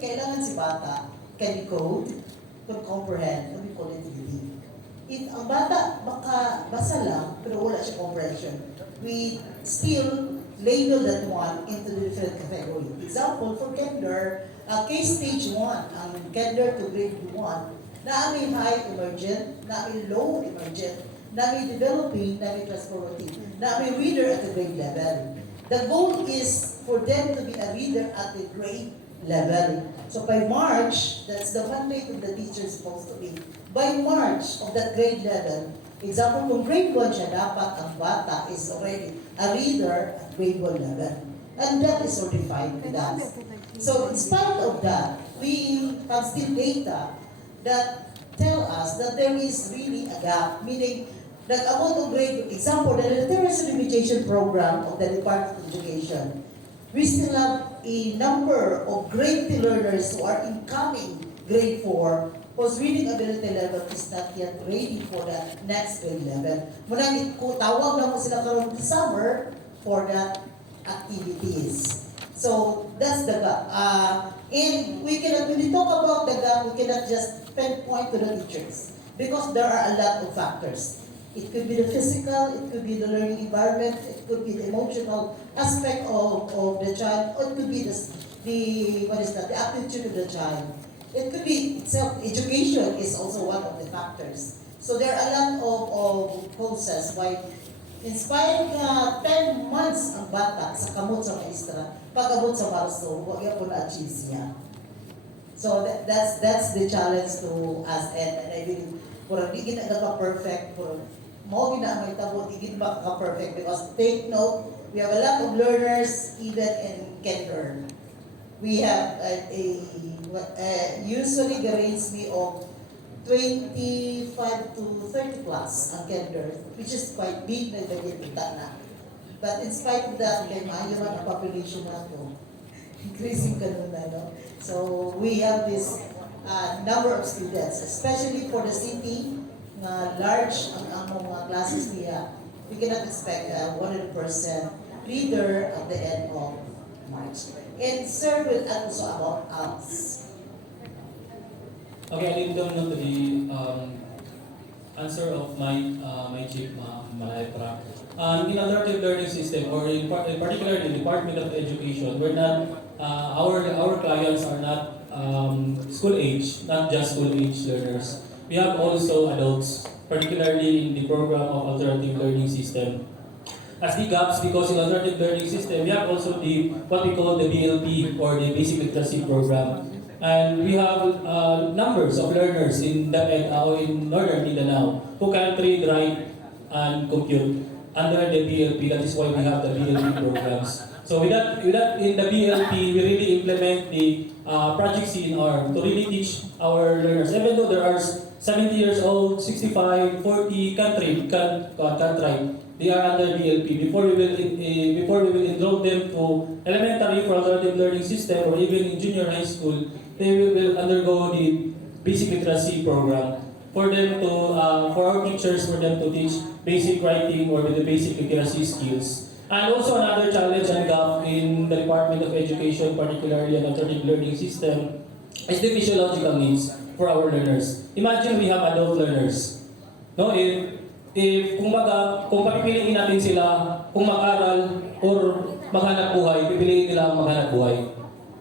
kailangan si bata can decode, can comprehend, and we call it reading. Ang bata, baka basa lang, pero wala siya comprehension. We still label that one into the different category. Example, for kinder, K-stage 1, ang kinder to grade 1, na may high emergent, na may low emergent, na may developing, na may transformative, na may reader at the grade level. The goal is for them to be a reader at the grade level. So by March, that's the mandate of the teacher is supposed to be. By March of that grade level, example, kung grade 1 siya, dapat ang bata is already a reader at grade 1 level. And that is certified with us. So in spite of that, we have still data that tell us that there is really a gap, meaning that amount of grade, example, the literacy limitation program of the Department of Education, we still have a number of grade 2 learners who are incoming grade 4 whose reading ability level is not yet ready for the next grade level. Munang tawag na mo sila karon this summer for that activities. So that's the gap. And we cannot, when we talk about the gap, we cannot just pinpoint to the teachers because there are a lot of factors. It could be the physical, it could be the learning environment, it could be the emotional aspect of the child, or it could be the attitude of the child. It could be itself, education is also one of the factors. So there are a lot of causes why in spite 10 months ang bata sa kamot sa maestra, pag-abot sa Marso, huwag yan po na-achieve siya. So that's the challenge to us, and I believe, kung hindi kita nagka-perfect, mo gina may tabo, hindi ba ka-perfect, because take note, we have a lot of learners even in kinder. We have usually the range be of 25 to 30 plus ang kinder, which is quite big na kita na. But in spite of that, kay maayo man ang population nato, increasing kanuna, no? So we have this number of students, especially for the city, large ang mga classes niya. We cannot expect 100% reader at the end of March. And sir will also about us. Okay, I leave down to the answer of my chief, Malaypra. In alternative learning system, or in particular the Department of Education, we're not, our clients are not school age, not just school age learners. We have also adults, particularly in the program of alternative learning system. As the gaps, because in alternative learning system, we have also the what we call the BLP, or the Basic Literacy Program. And we have numbers of learners in in Northern Mindanao who can read, write, and compute under the BLP. That is why we have the BLP programs. So with that, in the BLP, we really implement the Project CNR to really teach our learners. Even though there are 70 years old, 65, 40, can't write. They are under BLP. Before we will enroll them to elementary for alternative learning system, or even in junior high school, they will undergo the basic literacy program for them to for our teachers, for them to teach basic writing or the basic literacy skills. And also another challenge and gap in the Department of Education, particularly an alternative learning system, is the physiological needs for our learners. Imagine we have adult learners. No, if kung papipiliin natin sila kung mag-aral or maghanap buhay, pipiliin nila ang maghanap buhay.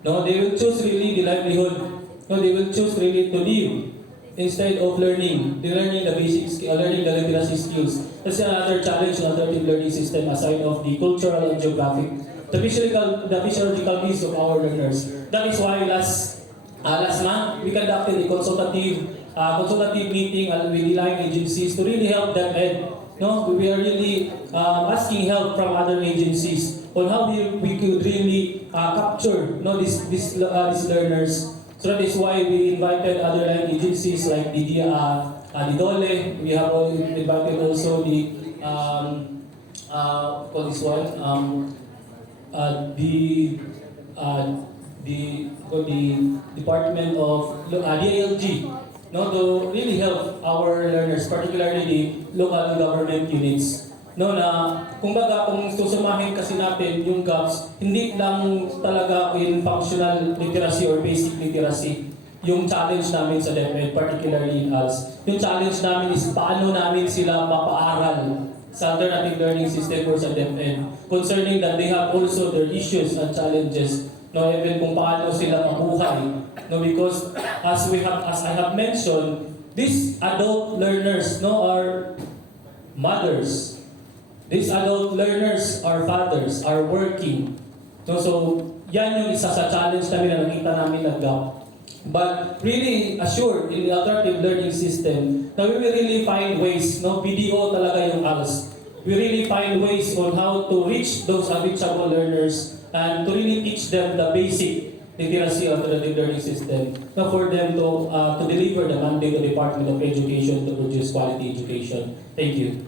No, they will choose really the livelihood. No, they will choose really to live instead of learning the basic learning the literacy skills. That's another challenge in alternative learning system aside of the cultural and geographic, the physiological needs of our learners. That is why last month we conducted a consultative meeting with the line agencies to really help them. No, we are really asking help from other agencies on how we could really capture these learners. So that is why we invited other line agencies like the DOLE. We have invited also the the Department of DILG, no, to really help our learners, particularly the local government units. no, na kumbaga kung susumahin kasi natin yung gaps, hindi lang talaga in functional literacy or basic literacy yung challenge namin sa DepEd, particularly in ALS. Yung challenge namin is paano namin sila mapaaral sa alternative learning system or sa DepEd, concerning that they have also their issues and challenges, no, even kung paano sila mabuhay, no, because as I have mentioned, these adult learners, no, are mothers. These adult learners are fathers, are working. No, so yan yung isa sa challenge namin na nakita namin na gap. But really assured in the alternative learning system na we will really find ways, no, PDO talaga yung ALS. We really find ways on how to reach those unreachable learners and to really teach them the basic literacy of the learning system, na for them to deliver the mandate of the Department of Education to produce quality education. Thank you.